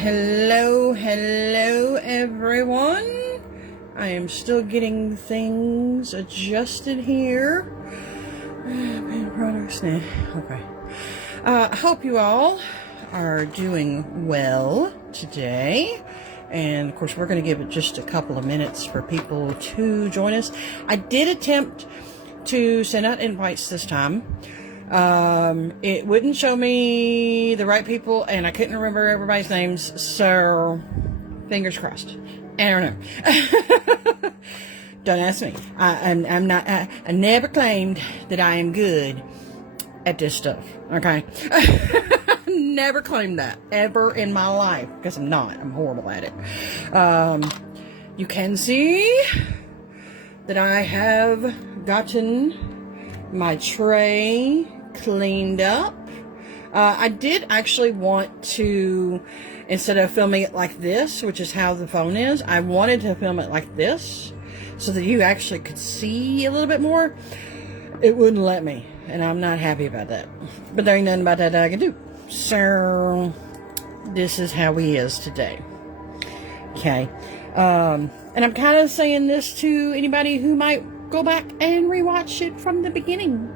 Hello everyone. I am still getting things adjusted here. Products, nah. Okay. I hope you all are doing well today. And of course, we're going to give it just a couple of minutes for people to join us. I did attempt to send out invites this time. It wouldn't show me the right people, and I couldn't remember everybody's names, so fingers crossed. I don't know. Don't ask me. I'm not. I never claimed that I am good at this stuff. Okay. Never claimed that ever in my life, because I'm not. I'm horrible at it. You can see that I have gotten my tray cleaned up. I did actually want to, instead of filming it like this, which is how the phone is, I wanted to film it like this so that you actually could see a little bit more. It wouldn't let me, and I'm not happy about that. But there ain't nothing about that I can do. So this is how he is today. Okay. And I'm kind of saying this to anybody who might go back and rewatch it from the beginning,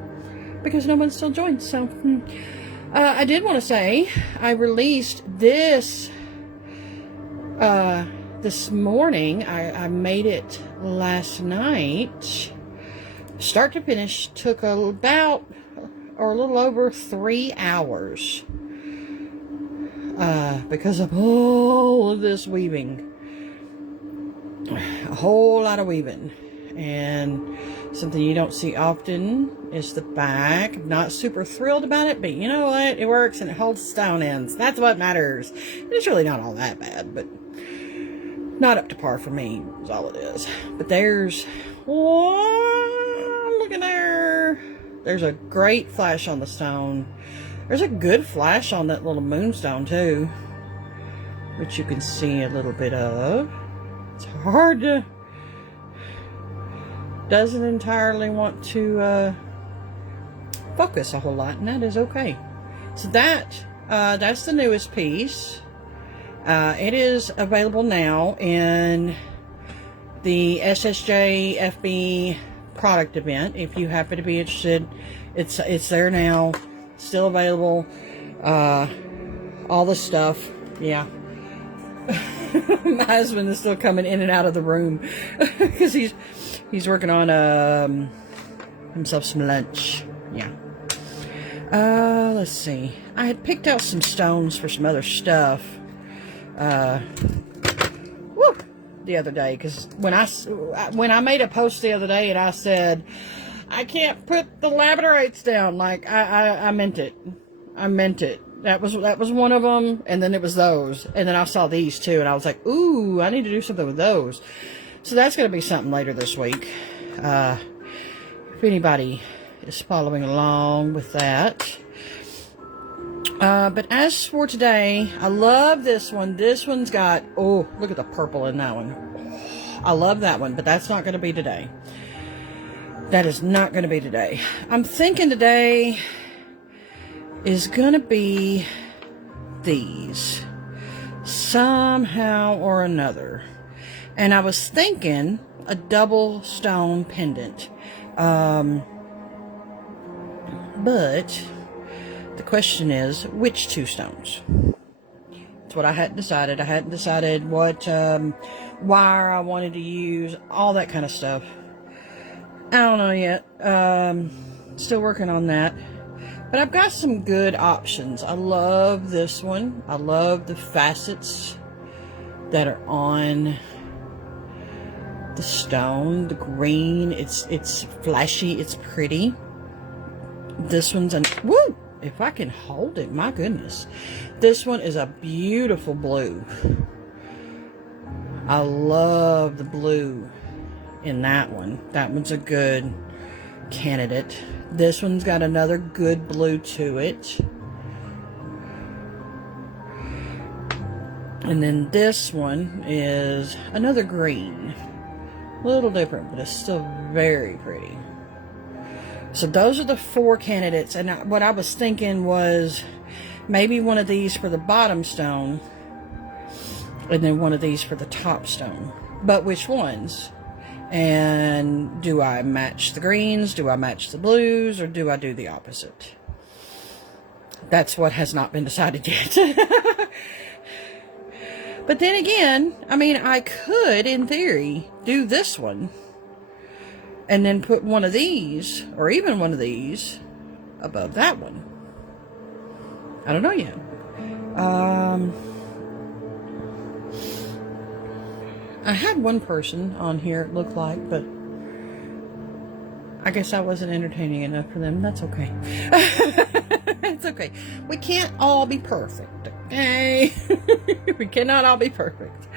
because no one's still joined. So I did want to say I released this this morning. I made it last night, start to finish. Took about or a little over 3 hours because of all of this weaving. A whole lot of weaving. And something you don't see often is the back. I'm not super thrilled about it, but you know what? It works and it holds stone ends. That's what matters. It's really not all that bad, but not up to par for me is all it is. But there's one. Look at there. There's a great flash on the stone. There's a good flash on that little moonstone too, which you can see a little bit of. It's hard to, doesn't entirely want to focus a whole lot, and that is okay. So that's the newest piece. It is available now in the SSJ FB Product Event. If you happen to be interested, it's there now, still available. All the stuff, yeah. My husband is still coming in and out of the room because he's working on himself some lunch. Yeah. Let's see. I had picked out some stones for some other stuff the other day, because when I made a post the other day and I said I can't put the Labradorites down, like I meant it. I meant it. That was one of them, and then it was those, and then I saw these two, and I was like, ooh, I need to do something with those. So that's going to be something later this week. If anybody is following along with that. But as for today, I love this one. This one's got, oh, look at the purple in that one. I love that one, but that's not going to be today. That is not going to be today. I'm thinking today is going to be these, somehow or another. And I was thinking a double stone pendant. But the question is, which two stones? That's what I hadn't decided. I hadn't decided what wire I wanted to use, all that kind of stuff. I don't know yet. Still working on that. But I've got some good options. I love this one. I love the facets that are on the stone. The green. It's flashy. It's pretty. This one's woo! If I can hold it, my goodness. This one is a beautiful blue. I love the blue in that one. That one's a good candidate. This one's got another good blue to it. And then this one is another green. A little different, but it's still very pretty. So those are the 4 candidates. And what I was thinking was maybe one of these for the bottom stone and then one of these for the top stone. But which ones? And do I match the greens? Do I match the blues? Or do I do the opposite? That's what has not been decided yet. But then again, I mean, I could, in theory, do this one and then put one of these, or even one of these, above that one. I don't know yet. I had one person on here, it looked like, but I guess I wasn't entertaining enough for them. That's okay. It's okay. We can't all be perfect, okay? We cannot all be perfect.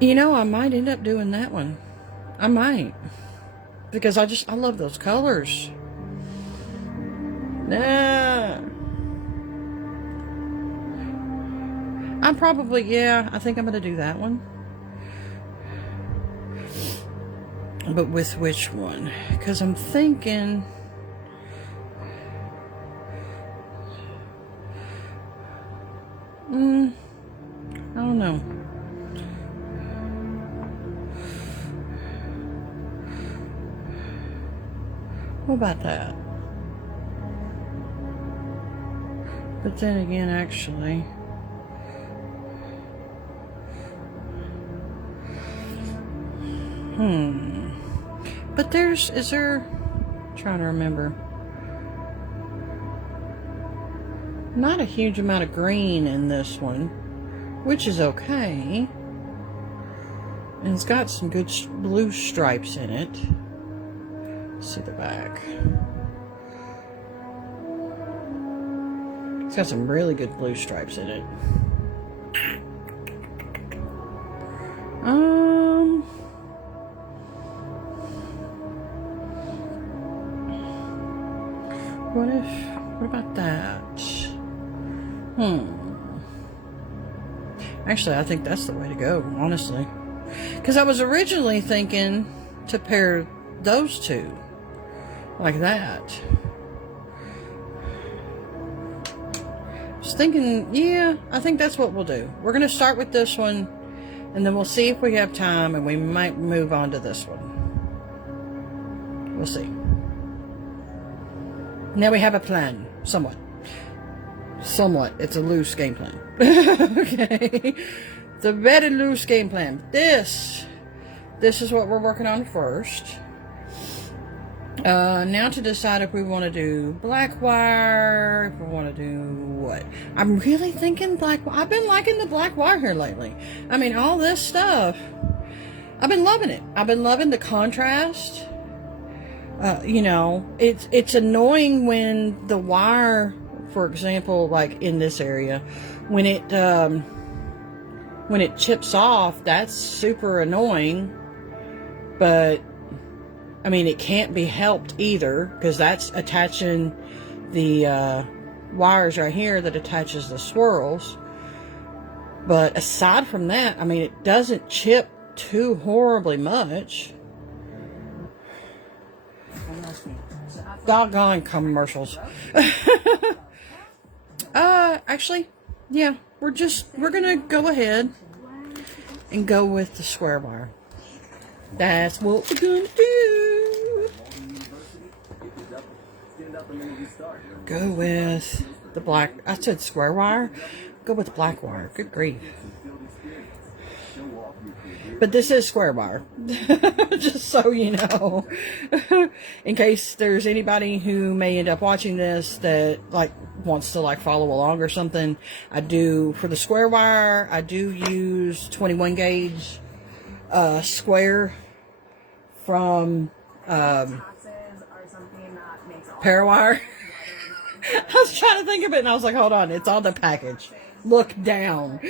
You know, I might end up doing that one. I might. Because I love those colors. Nah. I'm probably, yeah, I think I'm going to do that one. But with which one? Because I'm thinking... I don't know. What about that? But then again, actually... But is there, I'm trying to remember, not a huge amount of green in this one, which is okay. And it's got some good blue stripes in it. Let's see the back. It's got some really good blue stripes in it. What about that? Actually, I think that's the way to go, honestly. Because I was originally thinking to pair those two. Like that. I was thinking, yeah, I think that's what we'll do. We're going to start with this one, and then we'll see if we have time, and we might move on to this one. We'll see. Now we have a plan, somewhat. Somewhat. It's a loose game plan. Okay. It's a very loose game plan. This is what we're working on first. Now to decide if we want to do black wire, if we want to do what. I'm really thinking black wire. I've been liking the black wire here lately. I mean, all this stuff, I've been loving it. I've been loving the contrast. You know, it's annoying when the wire, for example, like in this area, when it chips off, that's super annoying. But I mean, it can't be helped either, because that's attaching the wires right here that attaches the swirls. But aside from that, I mean, it doesn't chip too horribly much. Doggone commercials. Actually, yeah, we're gonna go ahead and go with the square wire. That's what we're gonna do. Go with the black. I said square wire. Go with the black wire. Good grief. But this is square wire. Just so you know. In case there's anybody who may end up watching this that wants to follow along or something. I do, for the square wire, I do use 21 gauge square from Parawire. I was trying to think of it and I was like, hold on, it's on the package. Look down.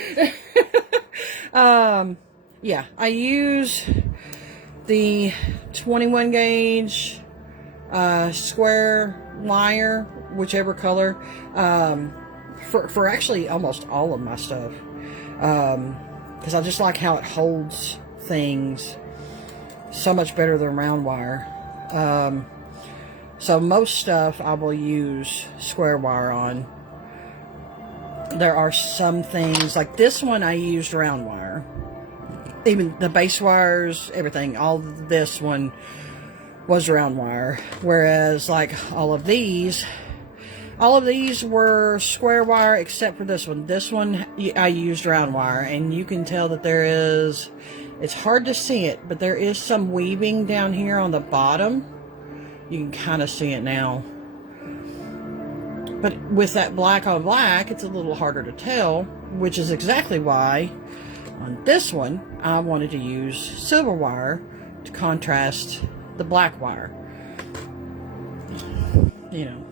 Yeah, I use the 21 gauge square wire, whichever color, for actually almost all of my stuff, because I just like how it holds things so much better than round wire. So most stuff I will use square wire on. There are some things, like this one I used round wire. Even the base wires, everything, all of this one was round wire. Whereas like all of these were square wire except for this one. This one I used round wire, and you can tell that there is, it's hard to see it, but there is some weaving down here on the bottom. You can kind of see it now. But with that black on black, it's a little harder to tell, which is exactly why on this one, I wanted to use silver wire to contrast the black wire. You know,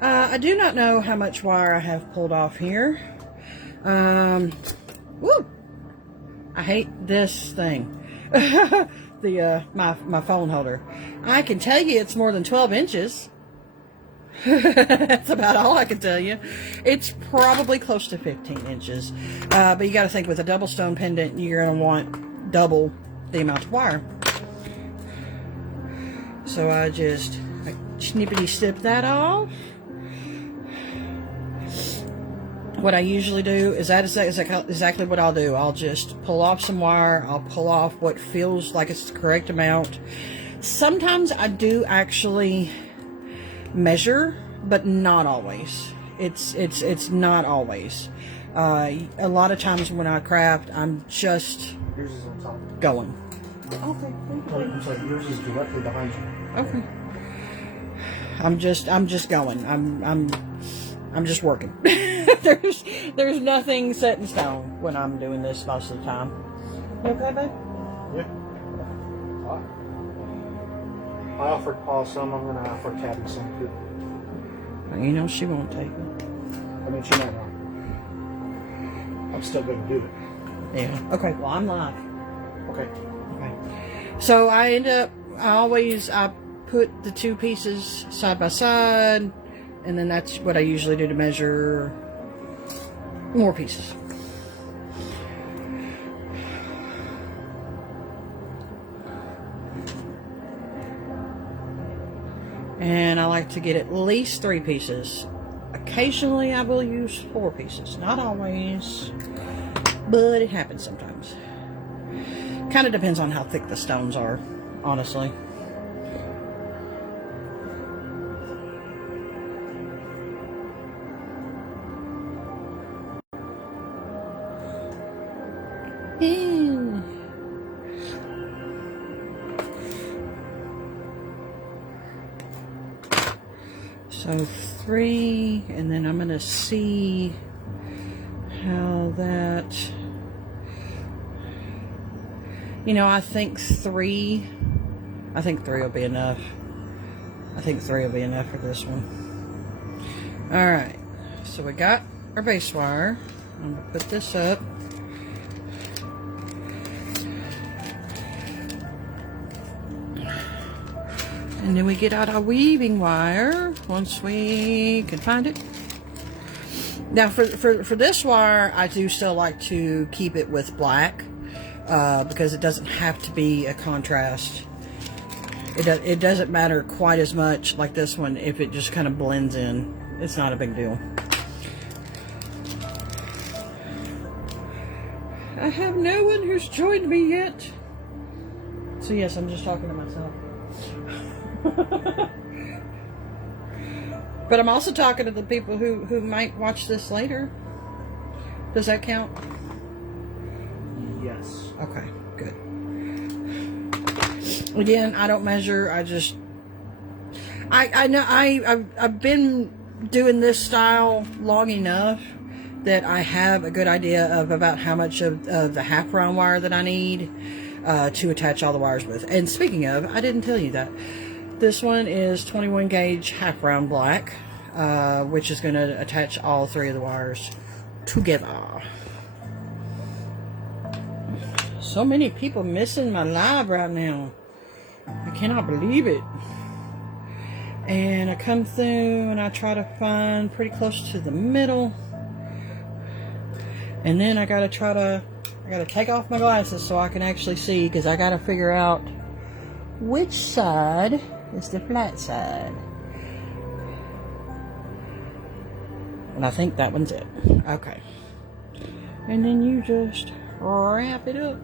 I do not know how much wire I have pulled off here. Woo! I hate this thing. My phone holder. I can tell you it's more than 12 inches. That's about all I can tell you. It's probably close to 15 inches. But you got to think, with a double stone pendant, you're going to want double the amount of wire. So I just snippety snip that off. What I usually do is exactly what I'll do. I'll just pull off some wire. I'll pull off what feels like it's the correct amount. Sometimes I do actually measure, but not always. It's not always. A lot of times when I craft, I'm just Yours is on top. going. Okay, thank you. I'm sorry, yours is directly behind you. Okay. I'm just going. I'm just working. There's nothing set in stone when I'm doing this most of the time. You okay, babe? Yeah. I offered Paul some. I'm going to offer Tabby some too. You know she won't take it. I mean, she might not. I'm still going to do it. Yeah. Okay. Well, I'm live. Okay. Okay. So I put the two pieces side by side, and then that's what I usually do to measure more pieces. And I like to get at least 3 pieces. Occasionally I will use 4 pieces. Not always, but it happens sometimes. Kind of depends on how thick the stones are, honestly. So 3, and then I'm going to see how that, you know, I think 3 will be enough. I think 3 will be enough for this one. Alright, so we got our base wire. I'm going to put this up. And then we get out our weaving wire once we can find it. Now for this wire, I do still like to keep it with black because it doesn't have to be a contrast. It doesn't matter quite as much like this one if it just kind of blends in. It's not a big deal. I have no one who's joined me yet. So yes, I'm just talking to myself. But I'm also talking to the people who might watch this later. Does that count? Yes. Okay, good. Again, I don't measure. I know I've been doing this style long enough that I have a good idea of about how much of the half round wire that I need to attach all the wires with. And speaking of, I didn't tell you that. This one is 21 gauge half round black, which is going to attach all 3 of the wires together. So many people missing my live right now. I cannot believe it. And I come through and I try to find pretty close to the middle. And then I gotta take off my glasses so I can actually see, because I gotta figure out which side is the flat side. And I think that one's it. Okay. And then you just wrap it up.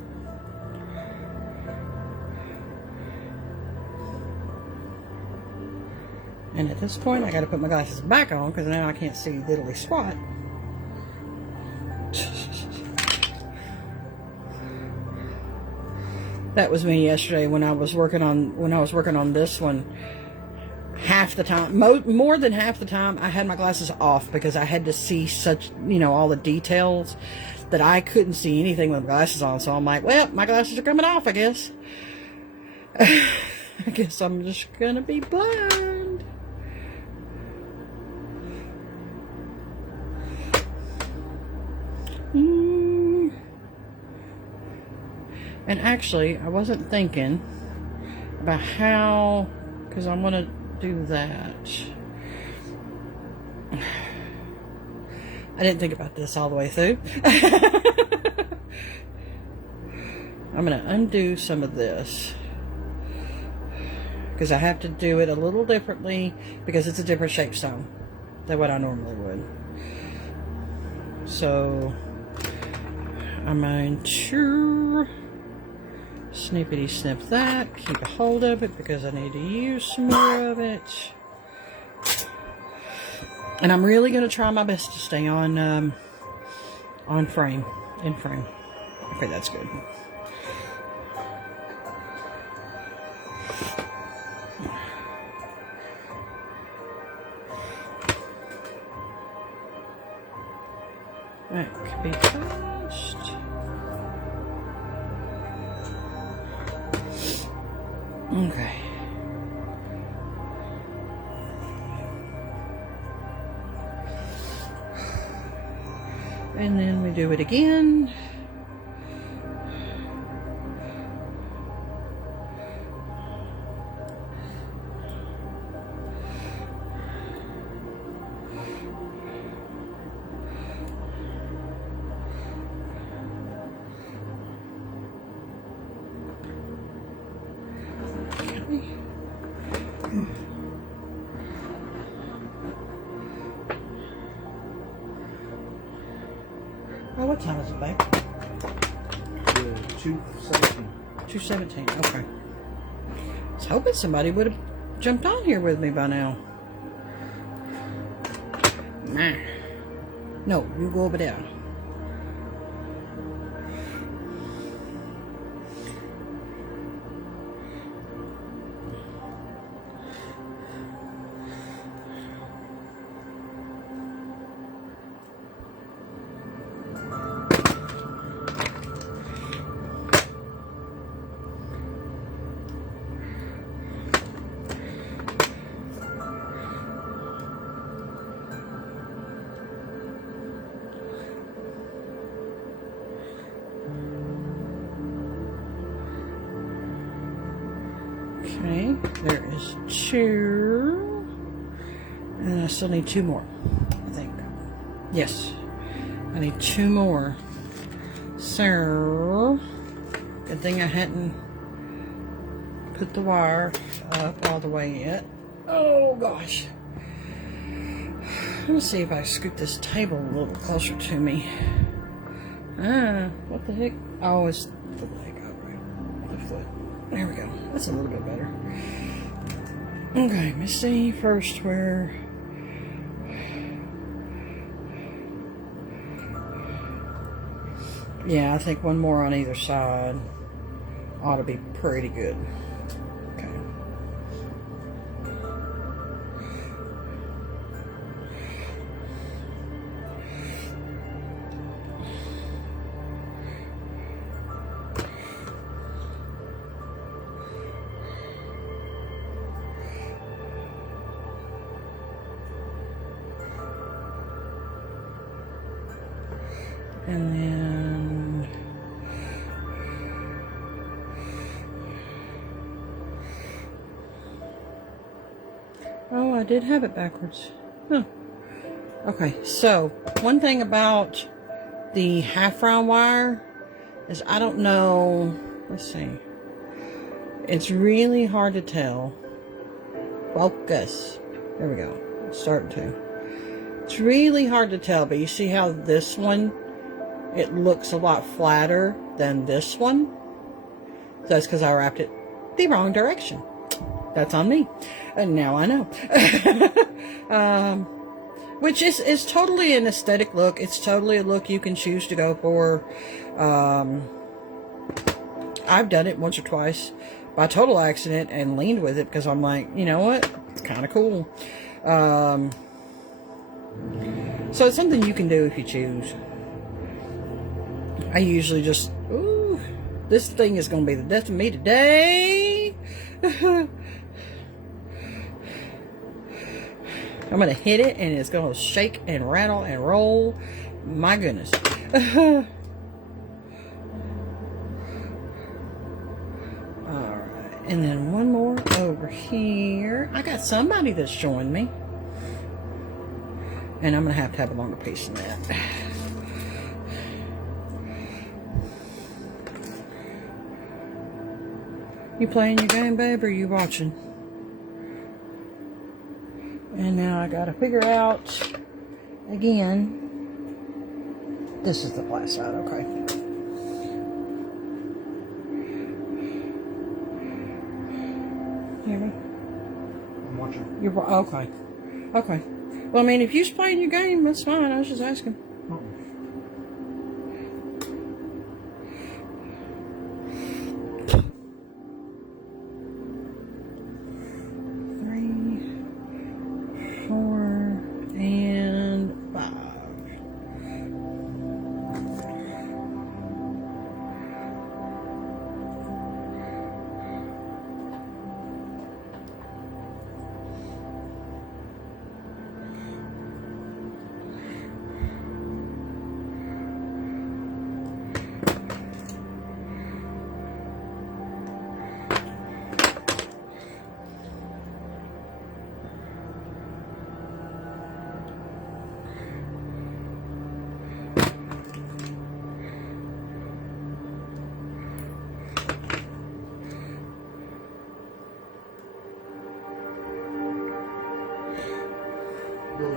And at this point, I got to put my glasses back on because now I can't see diddly squat. That was me yesterday when I was working on this one. Half the time, more than half the time, I had my glasses off because I had to see such, all the details that I couldn't see anything with my glasses on. So I'm like, well, my glasses are coming off, I guess. I guess I'm just gonna be blind. And actually, I wasn't thinking about how, because I'm gonna do that. I didn't think about this all the way through. I'm gonna undo some of this because I have to do it a little differently because it's a different shape stone than what I normally would. So I'm going to snippity snip that, keep a hold of it because I need to use some more of it. And I'm really going to try my best to stay on frame, in frame. Okay, that's good. That could be touched. Okay. And then we do it again. Oh, what time is it, babe? 2:17. 2:17, okay. I was hoping somebody would have jumped on here with me by now. Nah. No, you go over there. Okay, there is 2. And I still need 2 more, I think. Yes, I need 2 more. So, good thing I hadn't put the wire up all the way yet. Oh gosh. Let's see if I scoot this table a little closer to me. What the heck? Oh, it's the leg up, right? The foot. There we go. That's a little bit better. Okay, let me see first where. Yeah, I think 1 more on either side ought to be pretty good. Okay. And then oh, I did have it backwards. Huh. Okay, so one thing about the half round wire is I don't know. Let's see. It's really hard to tell. Focus. There we go. It's starting to. It's It's really hard to tell, but you see how this one, it looks a lot flatter than this one? So that's because I wrapped it the wrong direction. That's on me. And now I know. Which is totally an aesthetic look. It's totally a look you can choose to go for. I've done it once or twice by total accident and leaned with it because I'm like, you know what? It's kind of cool. So it's something you can do if you choose. I usually just, ooh, this thing is going to be the death of me today. I'm going to hit it and it's going to shake and rattle and roll. My goodness. Alright. And then one more over here. I got somebody that's joined me. And I'm going to have a longer piece than that. You playing your game, babe, or you watching? And now I got to figure out, again, this is the flat side, okay. Hear me? I'm watching. You're okay. Okay. Well, I mean, if you're playing your game, that's fine. I was just asking.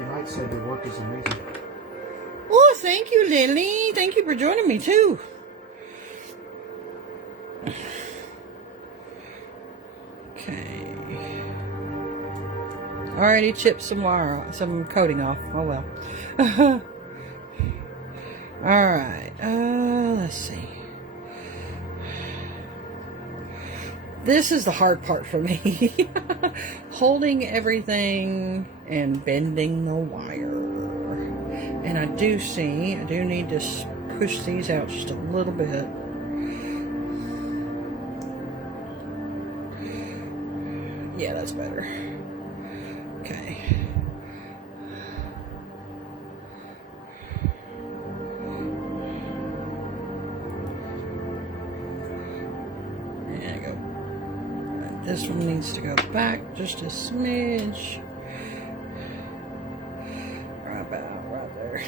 Knight said your work is amazing. Oh, thank you, Lily. Thank you for joining me, too. Okay. Already chipped some wire, some coating off. Oh, well. Alright. Let's see. This is the hard part for me. Holding everything and bending the wire. And I do need to push these out just a little bit. Yeah, that's better. Okay. There you go. This one needs to go back just a smidge. Right there.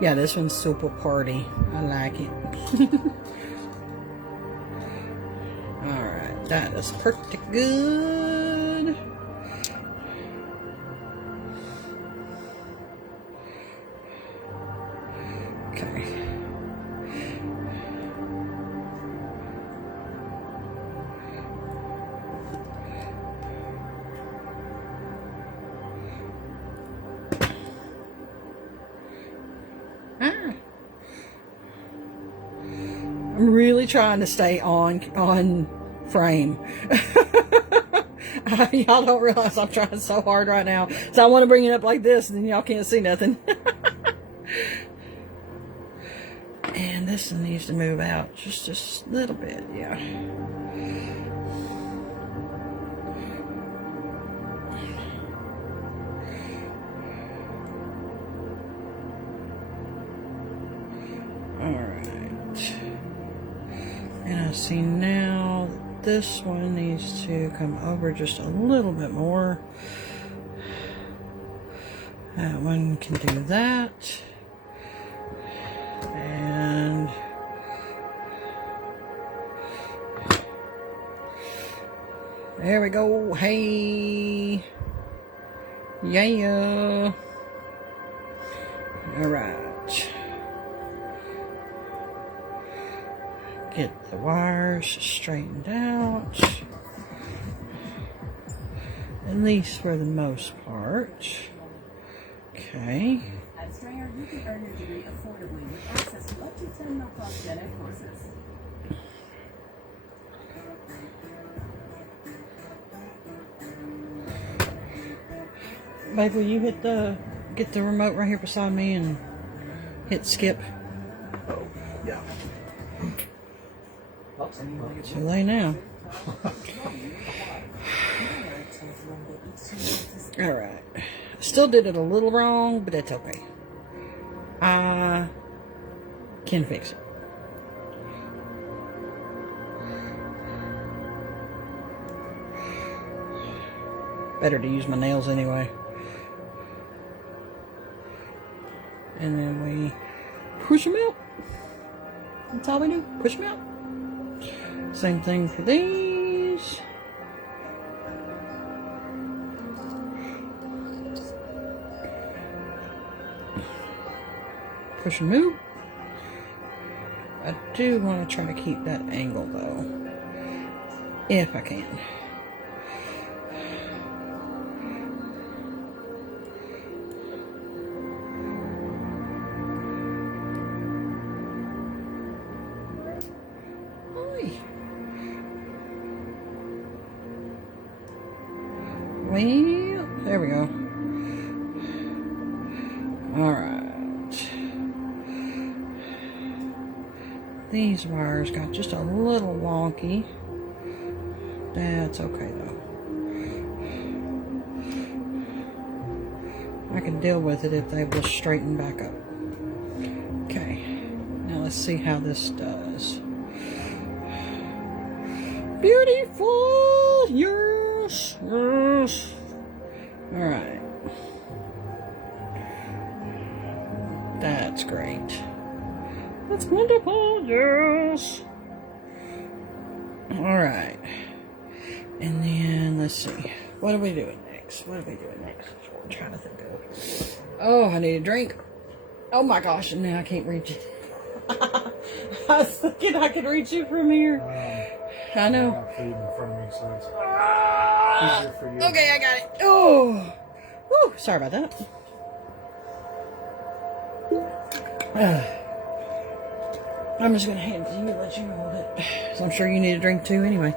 Yeah, this one's super party. I like it. Alright, that is pretty good. Okay. I'm really trying to stay on frame. Y'all don't realize I'm trying so hard right now. So I want to bring it up like this and then y'all can't see nothing. And this one needs to move out just a little bit, yeah. And I see now this one needs to come over just a little bit more. That one can do that. And there we go. Hey. Yeah. Alright. Get the wires straightened out. At least for the most part. Okay. At Strayer, you can earn your degree affordably with access to up to 10 no-cost gen ed courses. Babe, will you get the remote right here beside me and hit skip? Oh, yeah. Too late now. Alright. Still did it a little wrong, but that's okay. I can fix it. Better to use my nails anyway. And then we push them out. That's all we do. Push them out. Same thing for these. Push and move. I do want to try to keep that angle though, if I can. Well, there we go. Alright. These wires got just a little wonky. That's okay though. I can deal with it if they will straighten back up. Okay. Now let's see how this does. Beautiful! Yes! Yes! Alright. That's great. That's wonderful! Yes! Alright. And then, let's see. What are we doing next? What are we doing next? That's what I'm trying to think of. Oh, I need a drink. Oh my gosh, and now I can't reach it. I was thinking I could reach you from here. I know. Not feeding from me, so it's easier for you. Okay, I got it. Oh, whew, sorry about that. I'm just gonna hand it to you and let you hold it. So I'm sure you need a drink too, anyway.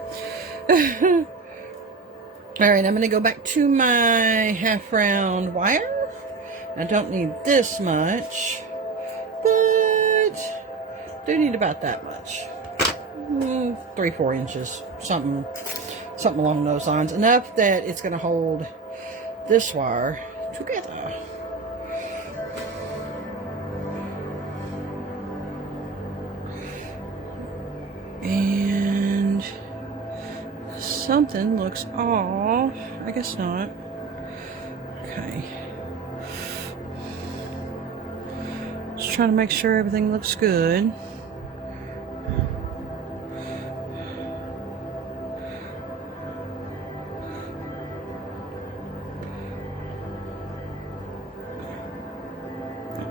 All right, I'm gonna go back to my half-round wire. I don't need this much, but do need about that much. 3-4 inches, something along those lines. Enough that it's going to hold this wire together. And something looks off. I guess not. Okay. Just trying to make sure everything looks good.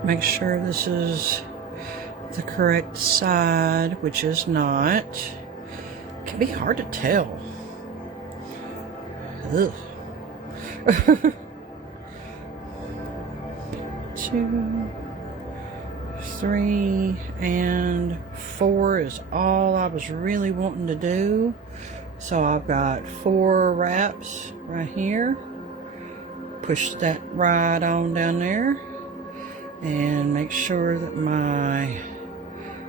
Make sure this is the correct side, which is not. It can be hard to tell. Ugh. 2, 3, and 4 is all I was really wanting to do. So I've got 4 wraps right here. Push that right on down there. And make sure that my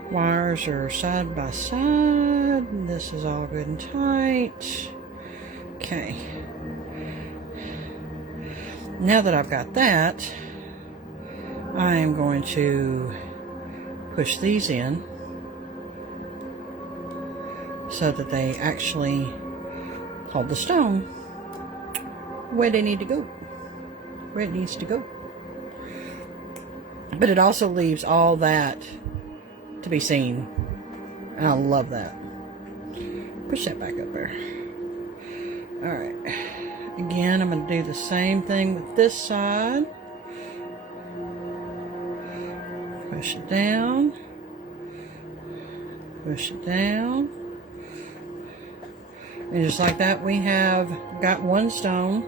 wires are side by side. This is all good and tight. Okay. Now that I've got that, I am going to push these in so that they actually hold the stone where they need to go, where it needs to go. But it also leaves all that to be seen. And I love that. Push that back up there. Alright. Again, I'm going to do the same thing with this side. Push it down. Push it down. And just like that, we have got one stone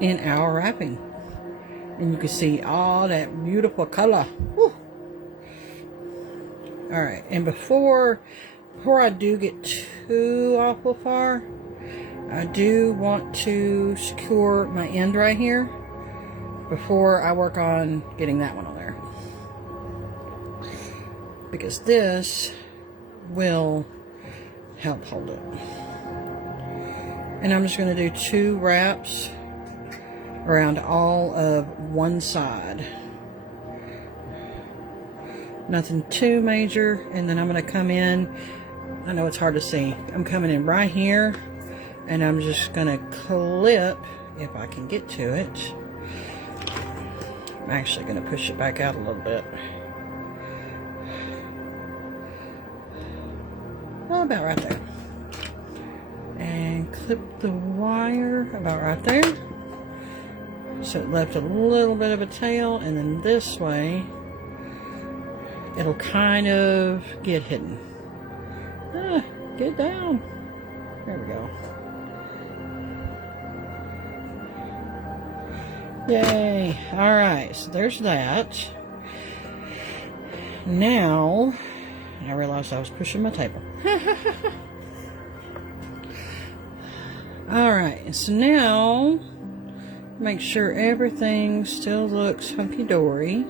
in our wrapping. And you can see all that beautiful color. Whew. All right, and before I do get too awful far, I do want to secure my end right here before I work on getting that one on there, because this will help hold it. And I'm just going to do 2 wraps around all of one side. Nothing too major. And then I'm going to come in, I know it's hard to see, I'm coming in right here, and I'm just going to clip, if I can get to it. I'm actually going to push it back out a little bit. Oh, about right there. And clip the wire about right there. So it left a little bit of a tail, and then this way it'll kind of get hidden. Get down. There we go. Yay. Alright, so there's that. Now, I realized I was pushing my table. Alright, so now, make sure everything still looks hunky-dory.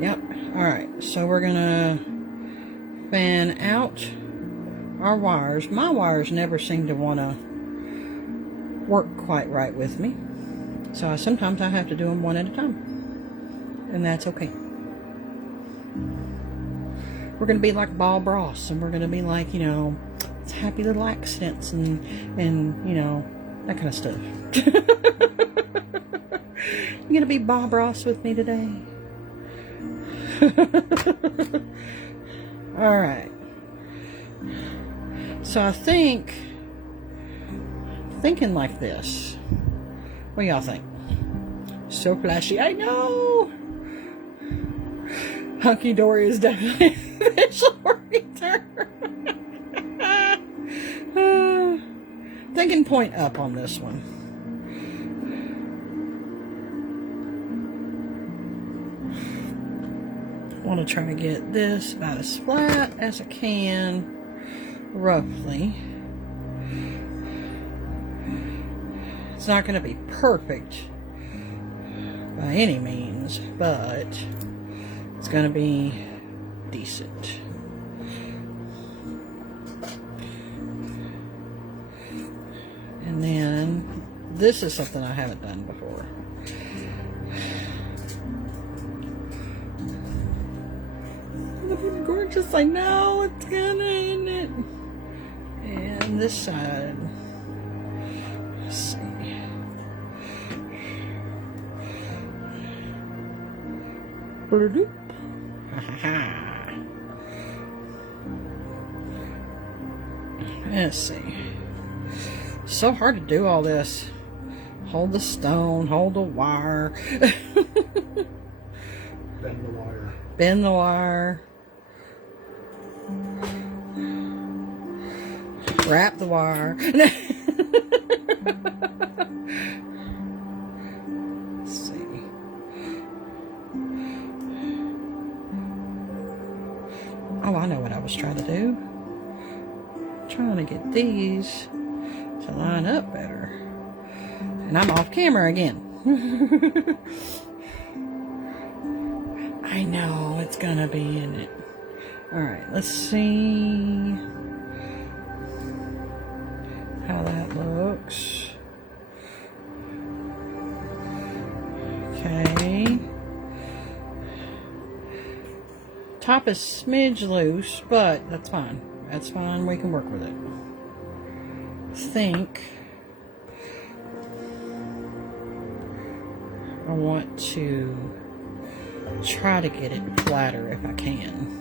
Yep. Alright, so we're gonna fan out our wires. My wires never seem to want to work quite right with me, so sometimes I have to do them one at a time, and that's okay. We're gonna be like Bob Ross, and we're gonna be like, you know, it's happy little accidents and you know, that kind of stuff. You gonna be Bob Ross with me today? All right. So I think, thinking like this. What do y'all think? So flashy, I know. Hunky dory is definitely visual return. Thinking point up on this one. I want to try to get this about as flat as I can, roughly. It's not going to be perfect by any means, but it's going to be decent. And then this is something I haven't done before. Looking gorgeous, I know, it's gonna, isn't it? And this side, let's see. Bloop. Let's see. So hard to do all this. Hold the stone, hold the wire. Bend the wire. Bend the wire. Wrap the wire. Let's see. Oh, I know what I was trying to do. Trying to get these to line up better. And I'm off camera again. I know it's gonna be in it. Alright, let's see how that looks. Okay. Top is smidge loose, but that's fine. That's fine, we can work with it. I think I want to try to get it flatter if I can.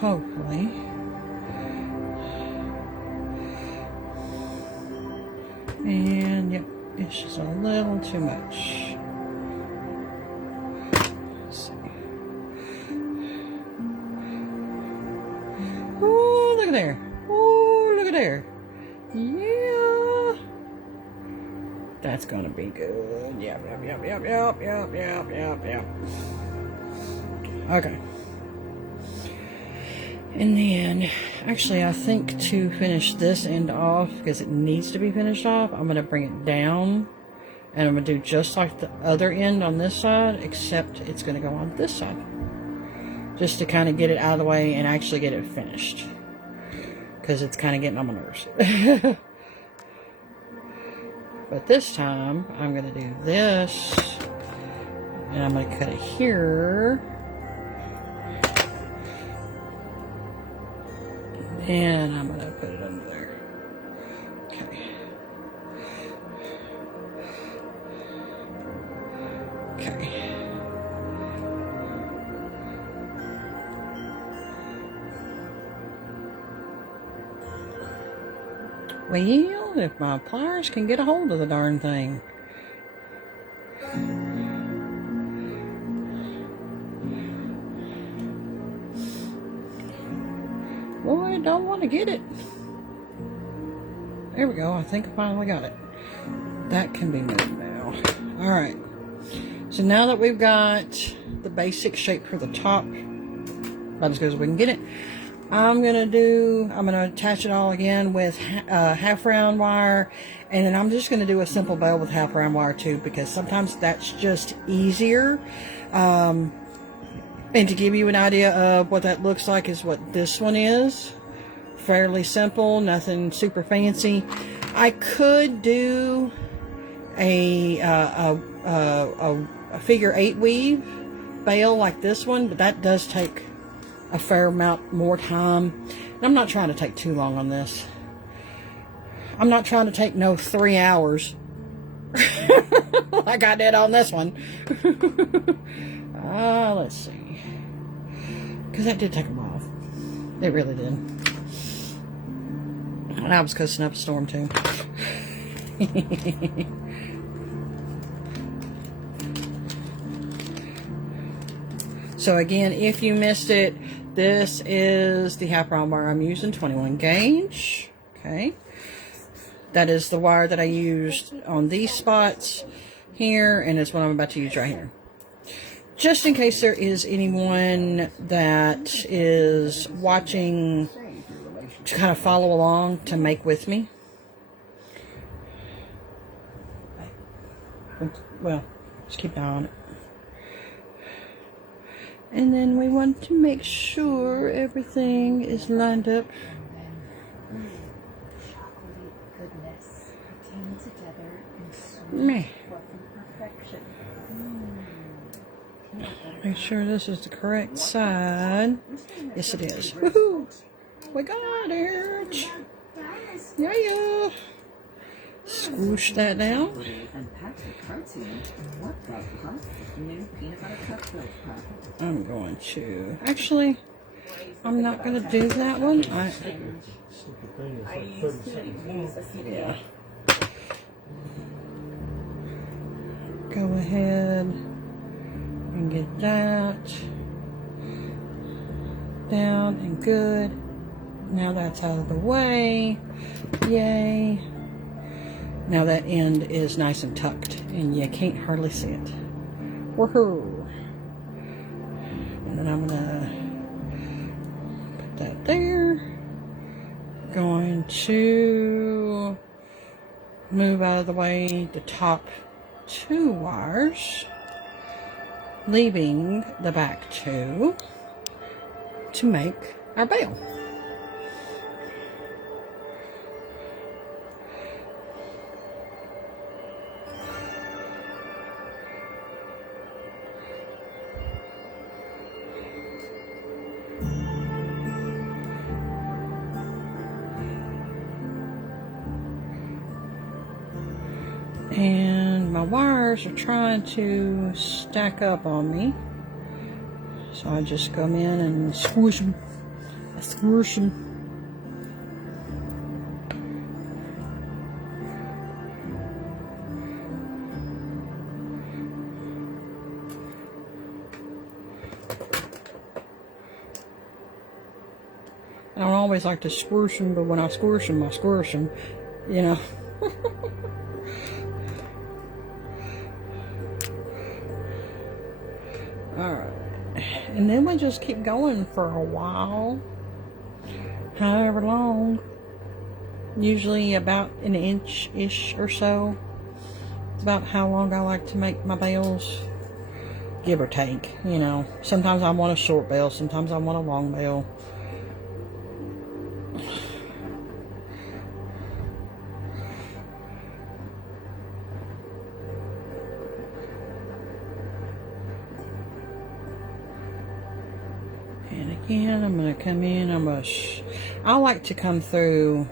hopefully. And yep, it's just a little too much. Let's see. Oh, look at there. Oh, look at there. Yeah. That's gonna be good. Yep. Okay. And then, actually, I think to finish this end off, because it needs to be finished off, I'm going to bring it down. And I'm going to do just like the other end on this side, except it's going to go on this side. Just to kind of get it out of the way and actually get it finished. Because it's kind of getting on my nerves. But this time, I'm going to do this. And I'm going to cut it here. And I'm going to put it under there. Okay. Okay. Well, if my pliers can get a hold of the darn thing. Boy, I don't want to get it. There we go. I think I finally got it. That can be moved now. Alright. So now that we've got the basic shape for the top, about as good as we can get it, I'm going to attach it all again with half round wire, and then I'm just going to do a simple bell with half round wire too, because sometimes that's just easier. And to give you an idea of what that looks like is what this one is. Fairly simple, nothing super fancy. I could do a figure 8 weave bail like this one, but that does take a fair amount more time. And I'm not trying to take too long on this. I'm not trying to take no 3 hours like I did on this one. Let's see. Because that did take a while. It really did. And I was cussing up a storm too. So again, if you missed it, this is the half round wire I'm using, 21 gauge. Okay. That is the wire that I used on these spots here, and it's what I'm about to use right here. Just in case there is anyone that is watching to kind of follow along to make with me. Well, just keep an eye on it. And then we want to make sure everything is lined up. Meh. Make sure this is the correct side. Yes, it is. Woohoo! We got it! Yeah! Swoosh that down. I'm going to... Actually, I'm not going to do that one. Yeah. Go ahead and get that down and good. Now that's out of the way. Yay. Now that end is nice and tucked and you can't hardly see it. Woohoo. And then I'm gonna put that there. Going to move out of the way the top 2 wires, leaving the back 2 to make our bail. And my wires are trying to stack up on me. So I just come in and squish them. Squish them. I don't always like to squish them, but when I squish them, you know. Alright. And then we just keep going for a while. However long. Usually about an inch-ish or so. It's about how long I like to make my bales. Give or take, you know. Sometimes I want a short bale, sometimes I want a long bale. And again, I'm going to come in, I like to come through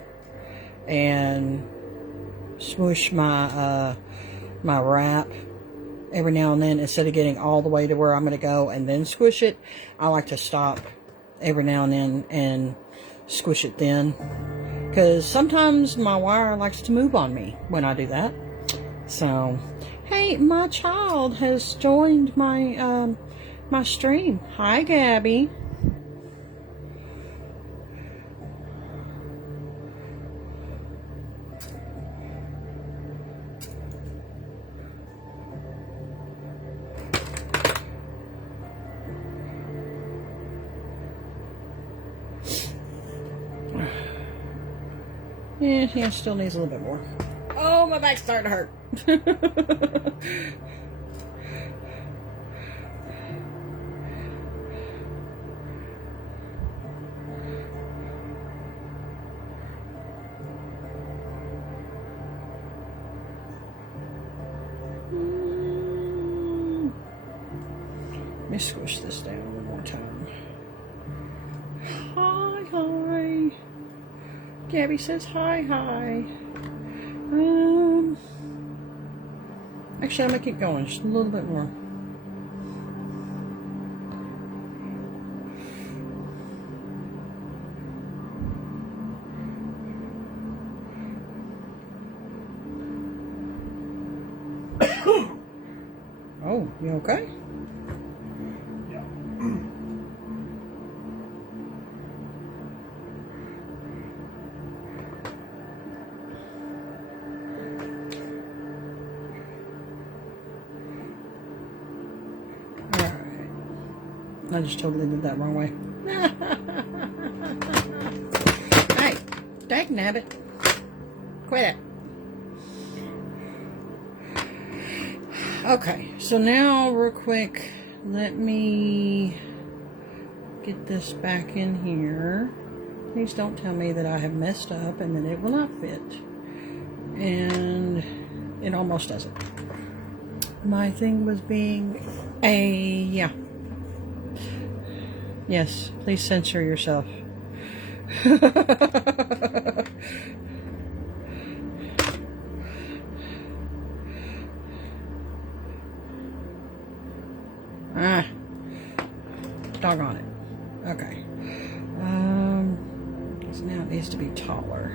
and swoosh my my wrap every now and then. Instead of getting all the way to where I'm going to go and then squish it, I like to stop every now and then and squish it then. Because sometimes my wire likes to move on me when I do that. So, hey, my child has joined my my stream. Hi, Gabby. Yeah, still needs a little bit more. Oh, my back's starting to hurt. Let me squish this down one more time. Hi. Gabby says hi. Actually, I'm gonna keep going just a little bit more. Oh, you okay? Yeah. I just totally did that wrong way. Hey, dag nabbit. Quit it. Okay, so now real quick, let me get this back in here. Please don't tell me that I have messed up and that it will not fit. And it almost doesn't. My thing was being yeah. Yes, please censor yourself. Doggone it. Okay. So now it needs to be taller.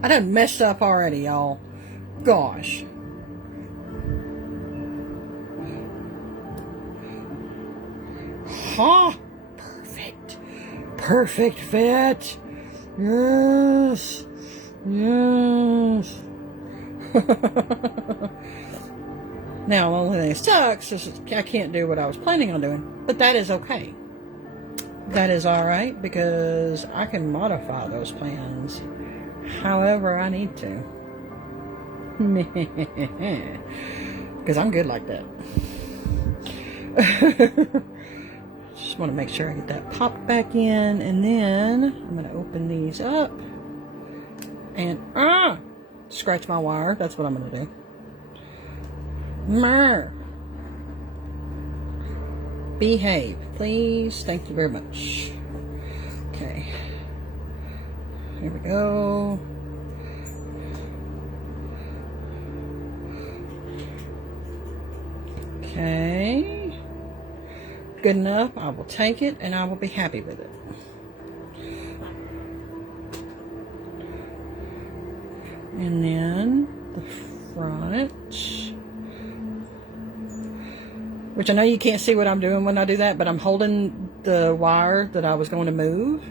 I done messed up already, y'all. Gosh. Ha! Perfect. Perfect fit. Yes. Yes. Now, the only thing that sucks is I can't do what I was planning on doing. But that is okay. That is alright because I can modify those plans however I need to. Because I'm good like that. Just want to make sure I get that popped back in, and then I'm going to open these up and scratch my wire. That's what I'm going to do. Behave, please. Thank you very much. Okay. Here we go. Okay. good enough, I will take it and I will be happy with it. And then the front, which I know you can't see what I'm doing when I do that, but I'm holding the wire that I was going to move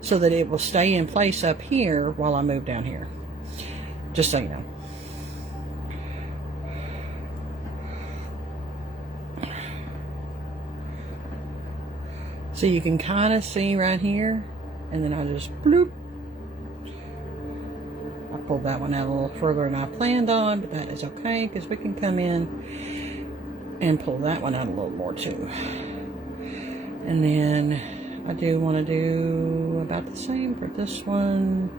so that it will stay in place up here while I move down here. Just so you know. So you can kind of see right here, and then I just bloop. I pulled that one out a little further than I planned on, but that is okay because we can come in and pull that one out a little more too. And then I do want to do about the same for this one.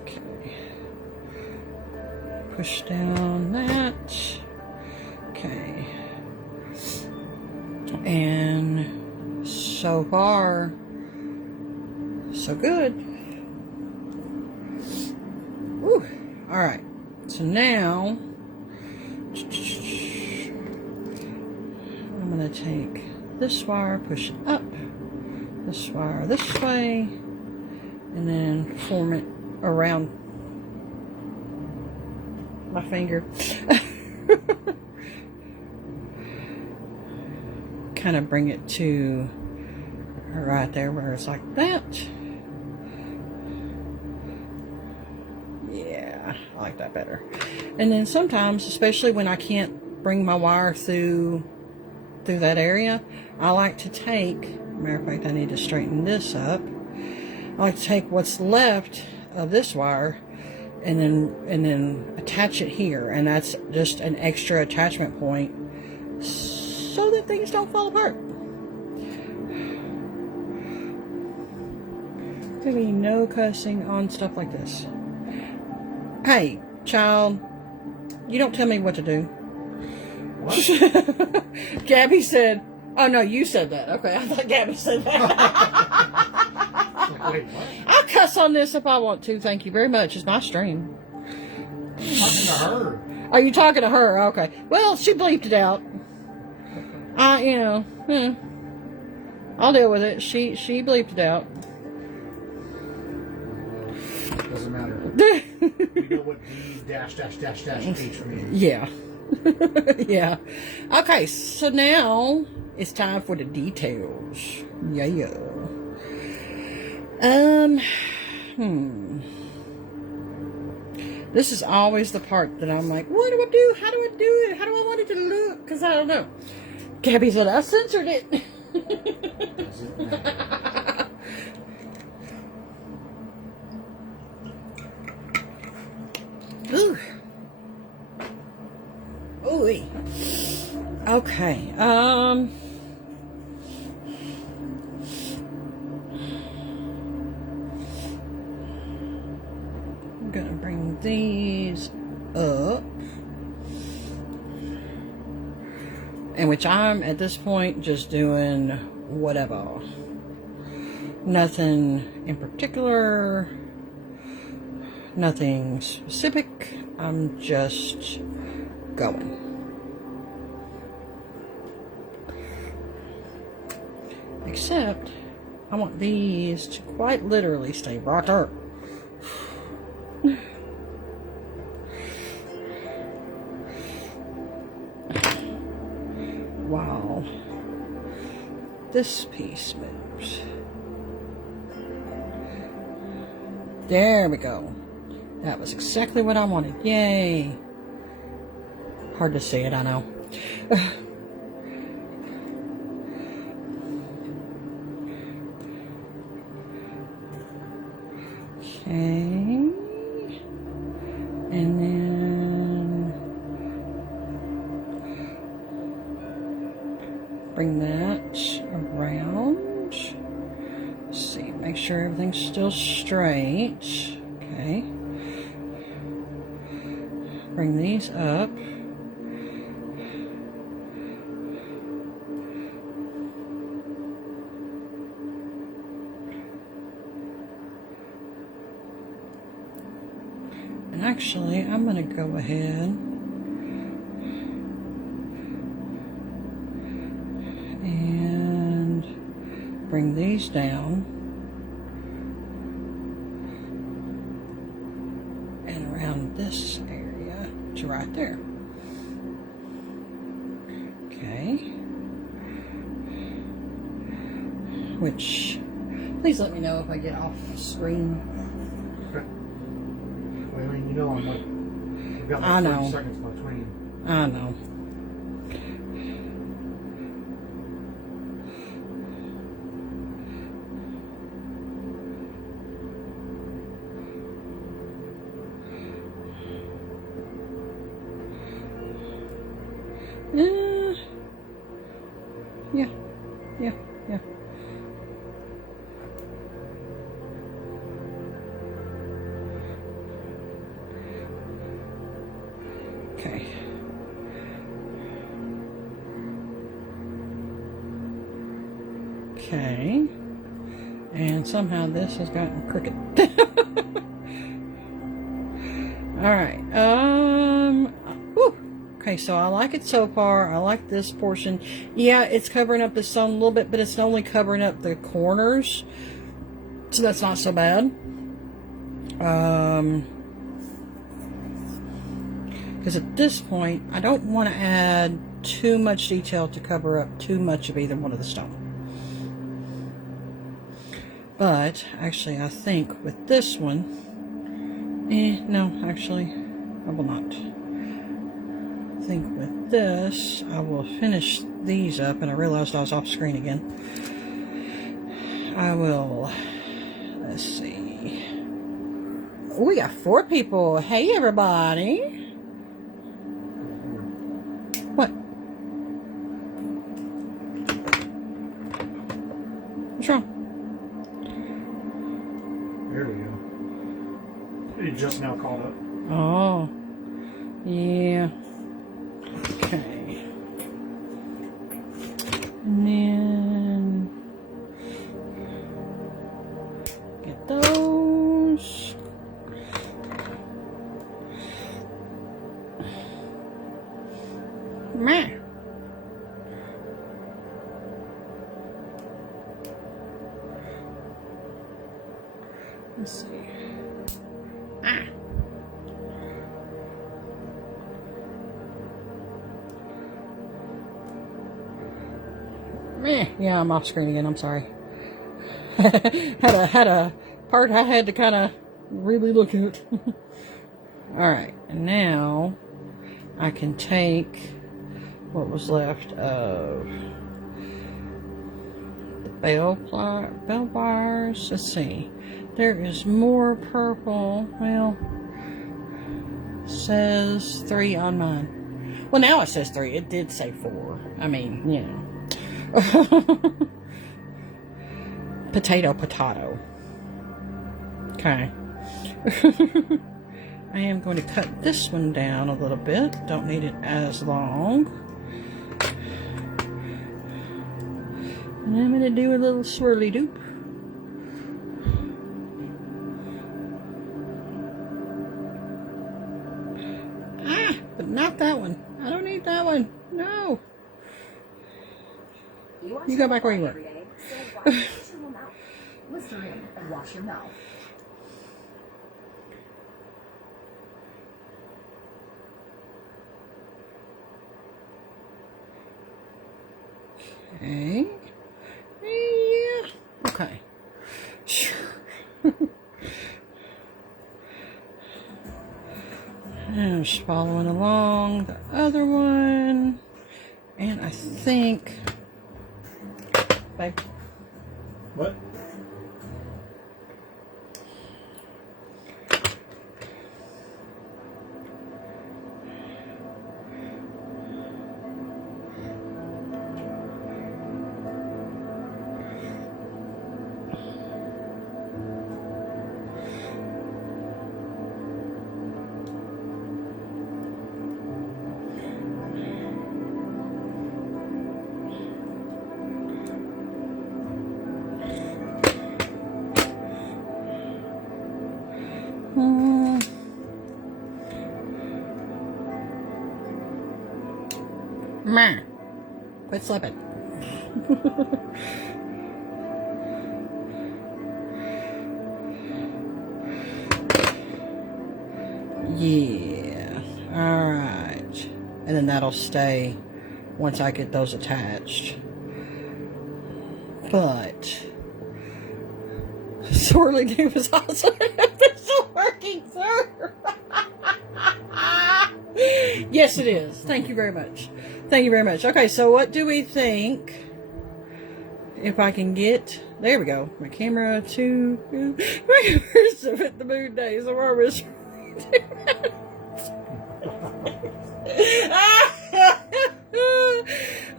Okay. Push down that. Okay. And so far, so good. Woo. All right. So now I'm going to take this wire, push it up, this wire this way, and then form it around my finger. Kind of bring it to right there where it's like that. Yeah, I like that better. And then sometimes, especially when I can't bring my wire through that area, I like to take, matter of fact, I need to straighten this up. I like to take what's left of this wire and then attach it here, and that's just an extra attachment point so that things don't fall apart. There'll be no cussing on stuff like this. Hey, child, you don't tell me what to do. What? Gabby said, oh no, you said that. Okay, I thought Gabby said that. Wait, what? I'll cuss on this if I want to. Thank you very much. It's my stream. I'm talking to her. Are you talking to her? Okay. Well, she bleeped it out. I'll deal with it. She bleeped it out. Doesn't matter. You know what D-H means. Yeah. Yeah. Okay, so now it's time for the details. Yeah. This is always the part that I'm like, what do I do? How do I do it? How do I want it to look? Because I don't know. Gabby said, I censored it. Ooh. Ooh. Okay. I'm gonna bring these up. In which I'm at this point just doing whatever. Nothing in particular. Nothing specific. I'm just going. Except I want these to quite literally stay right there. Wow. This piece moves. There we go. That was exactly what I wanted. Yay. Hard to see it, I know. Okay. And then bring that around. Let's see, make sure everything's still straight. Okay. Bring these up. And actually, I'm going to go ahead bring these down and around this area to right there. Okay. Which, please let me know if I get off the screen. Okay. Well, I mean, you know, I'm like, we've got I like know. 30 seconds between. I know. Yeah. Okay. Okay. And somehow this has gotten crooked. Alright. Whew. Okay, so I like it so far. I like this portion. Yeah, it's covering up the stone a little bit, but it's only covering up the corners. So that's not so bad. Because at this point, I don't want to add too much detail to cover up too much of either one of the stone. But, actually, I think with this one, no, actually, I will not. I think with this, I will finish these up, and I realized I was off screen again. I will, let's see. Oh, we got 4 people. Hey, everybody. What? What's wrong? There we go. It just now called up. Oh, yeah. Okay. And then get those. Meh. Let's see. Yeah, I'm off screen again. I'm sorry. had a part I had to kind of really look at. All right, and now I can take what was left of the bell wires. Let's see. There is more purple. Well, it says 3 on mine. Well, now it says 3. It did say 4. I mean, you know. Potato. Okay. I am going to cut this one down a little bit. Don't need it as long. And I'm going to do a little swirly doop. But not that one. I don't need that one. No. You go back where you were. Listerine and wash your mouth. Okay. Yeah. Okay. And I'm just following along the other one. And I think... Babe. What? Meh. Quit slipping. and that'll stay once I get those attached. But Swirly Dupe is also still working, sir. Yes, it is. Thank you very much. Thank you very much. Okay, so what do we think? If I can get, there we go, my camera to my first of it, the moon days. The warmest.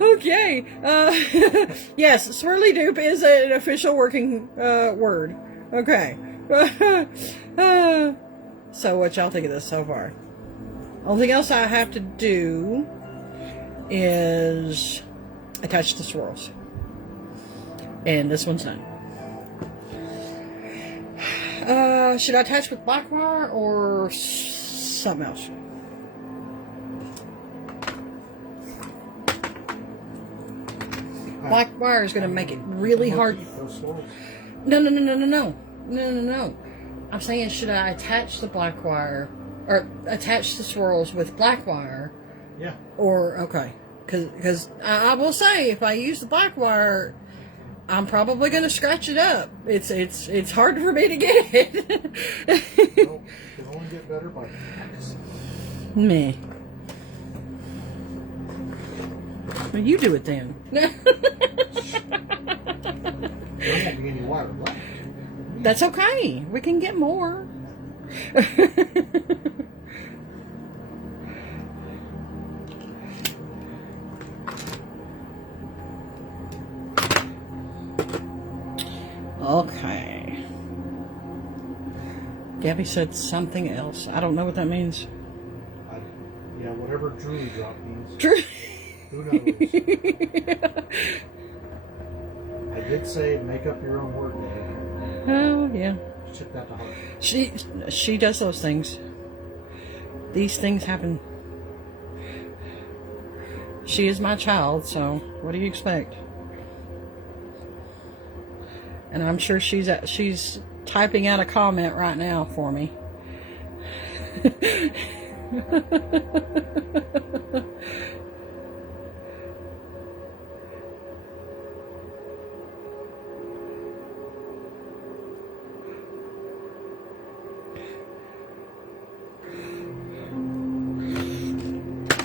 Okay. Yes, Swirly Dupe is an official working word. Okay. So what y'all think of this so far? Only thing else I have to do is attach the swirls. And this one's done. Should I attach with black wire or something else? Black wire is going to make it really hard. No. I'm saying, should I attach the black wire or attach the swirls with black wire? Yeah. Or, okay. Because I will say, if I use the black wire, I'm probably going to scratch it up. It's hard for me to get it. Well, you can only get better by practicing. Me. Well, you do it then. There won't be any wire left. That's okay. We can get more. Okay. Gabby said something else. I don't know what that means. Yeah, whatever Drew drop means. Drew. Who knows? I did say make up your own word name. Oh, yeah. Took that to heart. She does those things. These things happen. She is my child, so what do you expect? And I'm sure she's typing out a comment right now for me.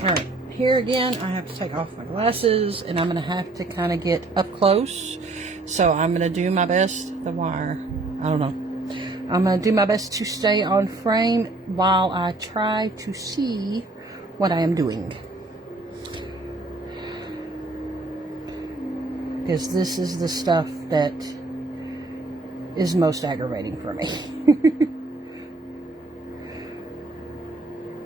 Alright, here again I have to take off my glasses and I'm going to have to kind of get up close. So I'm going to do my best. The wire, I don't know. I'm going to do my best to stay on frame while I try to see what I am doing. Because this is the stuff that is most aggravating for me.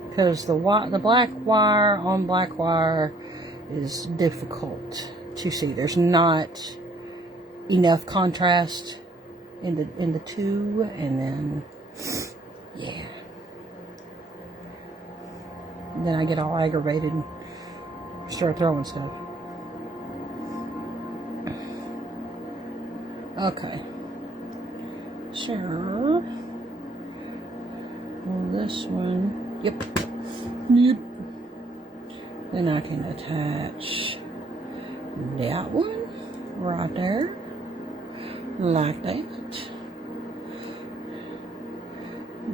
Because the black wire on black wire is difficult to see. There's not enough contrast in the two, and then yeah, then I get all aggravated and start throwing stuff. Okay, sure. Well, this one, yep. Then I can attach that one right there, like that.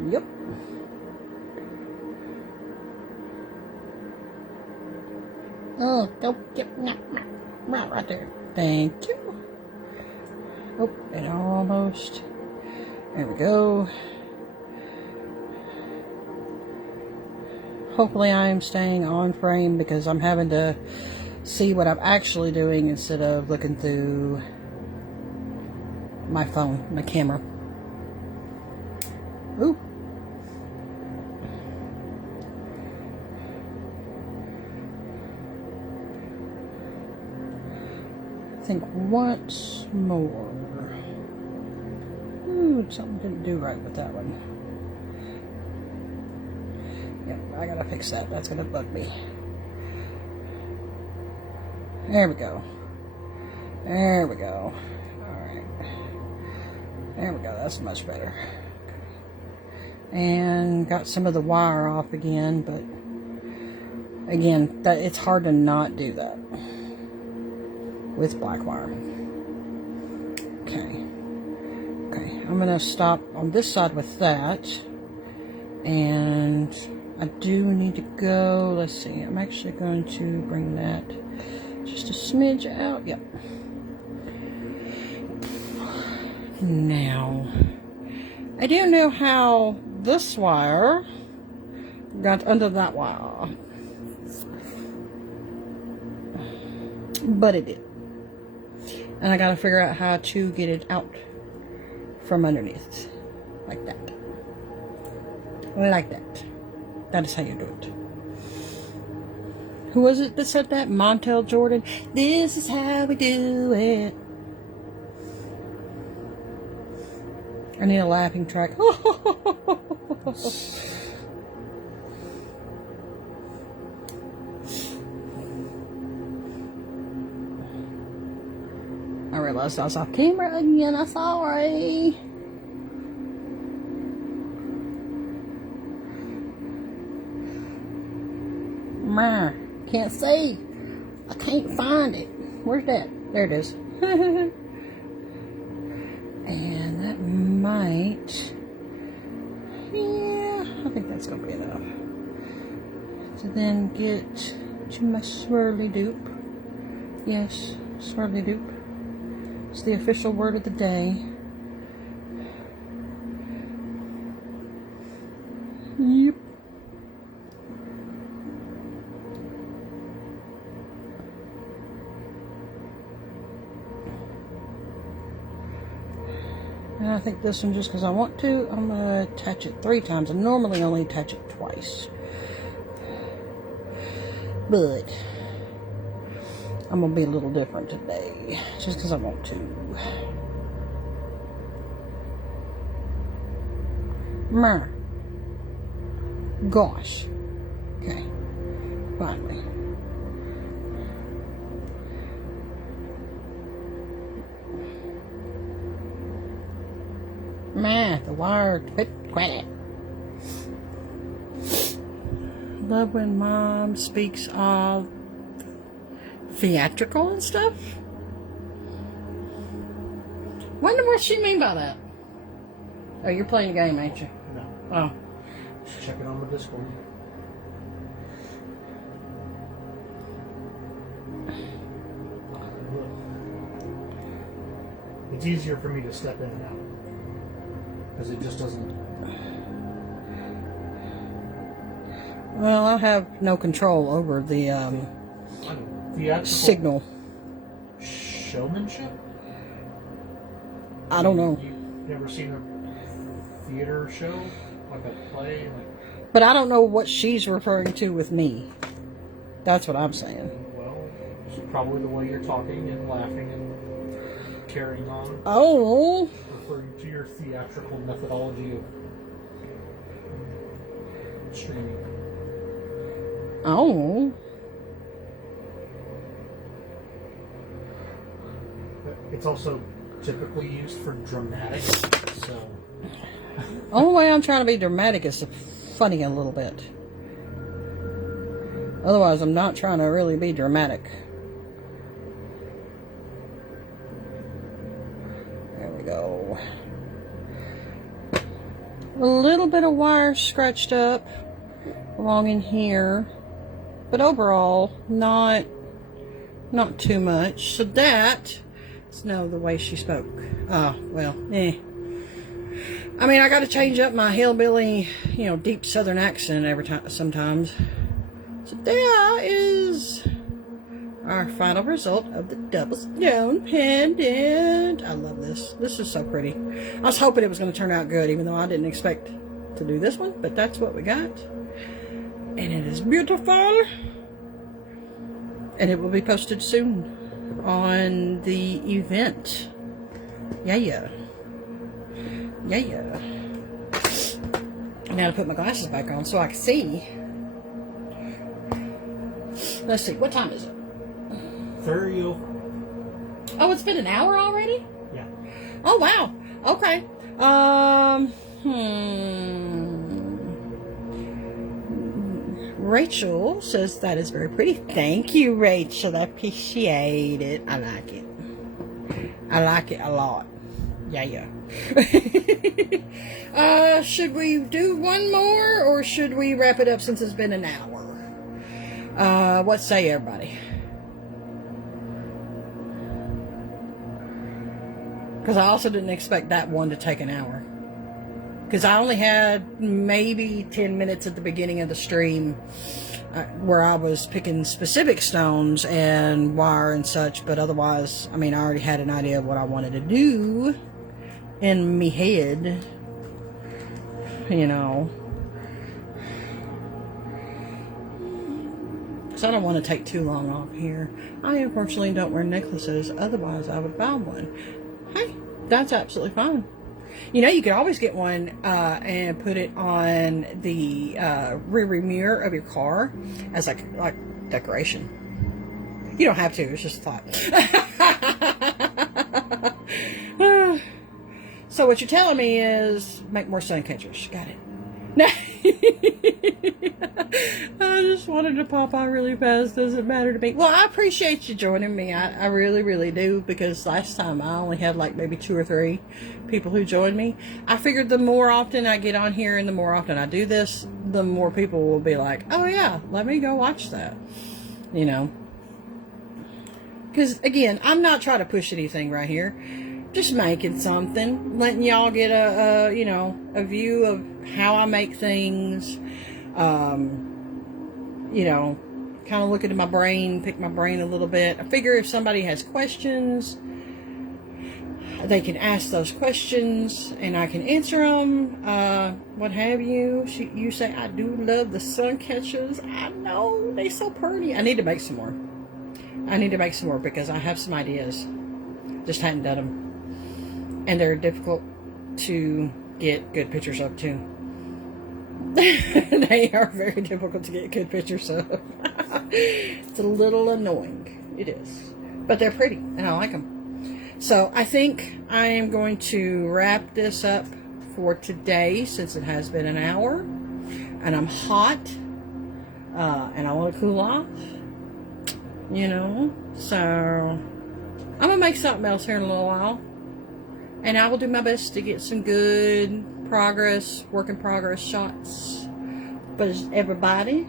Yep. Oh, don't get right there. Thank you. Oh, and almost. There we go. Hopefully I am staying on frame because I'm having to see what I'm actually doing instead of looking through my phone, my camera. Ooh. I think once more. Ooh, something didn't do right with that one. Yep, I gotta fix that. That's gonna bug me. There we go. There we go. Alright. There we go. That's much better. And got some of the wire off again, but Again, it's hard to not do that with black wire. Okay. Okay, I'm going to stop on this side with that. And I do need to go, let's see, I'm actually going to bring that just a smidge out. Yep. Now, I don't know how this wire got under that wire, but it did. And I gotta figure out how to get it out from underneath, like that. Like that. That is how you do it. Who was it that said that? Montel Jordan. This is how we do it. I need a laughing track. I realized I was off camera again. I'm sorry. Can't see. I can't find it. Where's that? There it is. And that might... Yeah, I think that's going to be enough. To then get to my swirly dupe. Yes, swirly dupe. It's the official word of the day. Yep. And I think this one, just because I want to, I'm going to attach it 3 times. I normally only attach it twice. But I'm going to be a little different today, just because I want to. My gosh. Okay. Finally. Man, the wire quit it. Love when Mom speaks of theatrical and stuff. Wonder what she mean by that. Oh, you're playing a game, ain't you? No. Oh. Just check it on the Discord. It's easier for me to step in and out. Because it just doesn't... Well, I have no control over the signal. Showmanship? I don't know. You've never seen a theater show? Like a play? But I don't know what she's referring to with me. That's what I'm saying. Well, it's probably the way you're talking and laughing and carrying on. Oh. Referring to your theatrical methodology of streaming. Oh. It's also typically used for dramatic, so... Only way I'm trying to be dramatic is to funny a little bit. Otherwise, I'm not trying to really be dramatic. There we go. A little bit of wire scratched up along in here. But overall, not too much. So that is no the way she spoke. Oh, well, eh. I mean, I got to change up my hillbilly, deep southern accent every time, sometimes. So there is our final result of the double stone pendant. I love this. This is so pretty. I was hoping it was going to turn out good, even though I didn't expect to do this one, but that's what we got. And it is beautiful. And it will be posted soon on the event. Yeah. Now to put my glasses back on so I can see. Let's see, what time is it? 30. Oh, it's been an hour already? Yeah. Oh, wow. Okay. Rachel says that is very pretty. Thank you, Rachel. I appreciate it. I like it. I like it a lot. Yeah. Should we do one more, or should we wrap it up since it's been an hour? What say everybody? Because I also didn't expect that one to take an hour. Because I only had maybe 10 minutes at the beginning of the stream where I was picking specific stones and wire and such. But otherwise, I mean, I already had an idea of what I wanted to do in me head. You know. So I don't want to take too long off here. I unfortunately don't wear necklaces. Otherwise, I would buy one. Hey, that's absolutely fine. You know, you could always get one and put it on the rear mirror of your car as like decoration. You don't have to. It's just a thought. So what you're telling me is make more sun catchers. Got it. I just wanted to pop out really fast. Doesn't matter to me. Well, I appreciate you joining me. I really, really do, because last time I only had like maybe 2 or 3 people who joined me. I figured the more often I get on here and the more often I do this, the more people will be like, oh yeah, let me go watch that. You know. Because again, I'm not trying to push anything right here. Just making something, letting y'all get a view of how I make things. Kind of look into my brain, pick my brain a little bit. I figure if somebody has questions, they can ask those questions and I can answer them. What have you? You say, I do love the sun catchers. I know, they so pretty. I need to make some more. Because I have some ideas. Just hadn't done them. And they're difficult to get good pictures of too. They are very difficult to get good pictures of. It's a little annoying. It is. But they're pretty and I like them. So I think I am going to wrap this up for today, since it has been an hour. And I'm hot. And I want to cool off. You know. So I'm going to make something else here in a little while. And I will do my best to get some good work in progress shots. But everybody,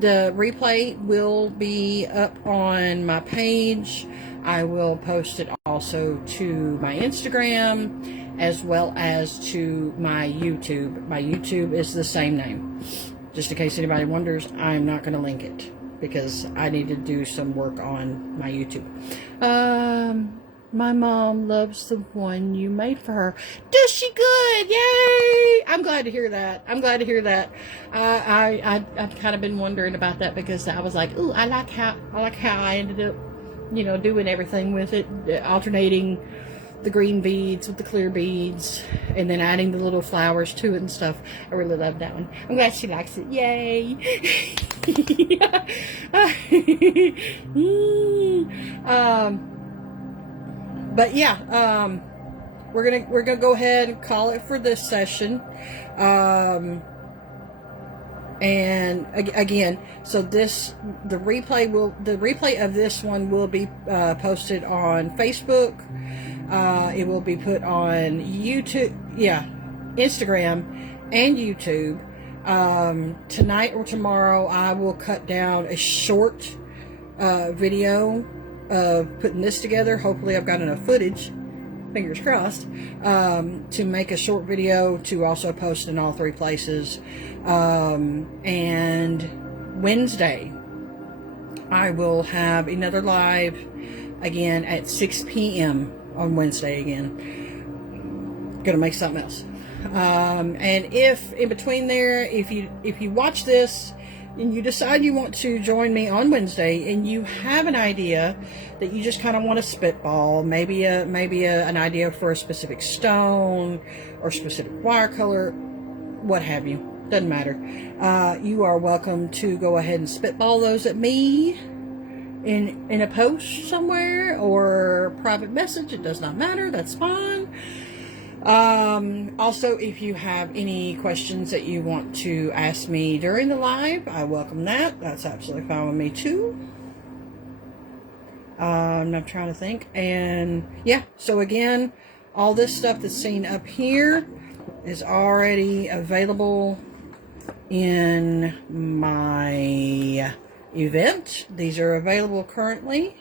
the replay will be up on my page. I will post it also to my Instagram, as well as to my YouTube. My YouTube is the same name. Just in case anybody wonders, I'm not going to link it, because I need to do some work on my YouTube. My mom loves the one you made for her. Does she? Good. Yay. I'm glad to hear that. I've kind of been wondering about that, because I was like, ooh, I like how I ended up, doing everything with it, alternating the green beads with the clear beads, and then adding the little flowers to it and stuff. I really love that one. I'm glad she likes it. Yay. But yeah, we're gonna go ahead and call it for this session. And again, so the replay of this one will be posted on Facebook. It will be put on YouTube, Instagram and YouTube. Tonight or tomorrow, I will cut down a short video of putting this together. Hopefully I've got enough footage, fingers crossed, to make a short video to also post in all 3 places. And Wednesday I will have another live again at 6 p.m. on Wednesday again. Gonna make something else. And if in between there, if you watch this and you decide you want to join me on Wednesday, and you have an idea that you just kind of want to spitball, maybe an idea for a specific stone or specific wire color, what have you, doesn't matter. You are welcome to go ahead and spitball those at me in a post somewhere or private message. It does not matter. That's fine. Also, if you have any questions that you want to ask me during the live, I welcome that. That's absolutely fine with me too. I'm trying to think. And yeah, so again, all this stuff that's seen up here is already available in my event. These are available currently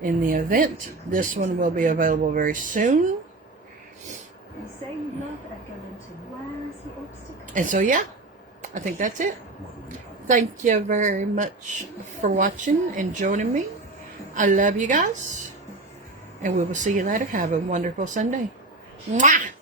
in the event. This one will be available very soon. You say you love Echo, where's the obstacle? And so yeah, I think that's it. Thank you very much for watching and joining me. I love you guys. And we will see you later. Have a wonderful Sunday. Mwah!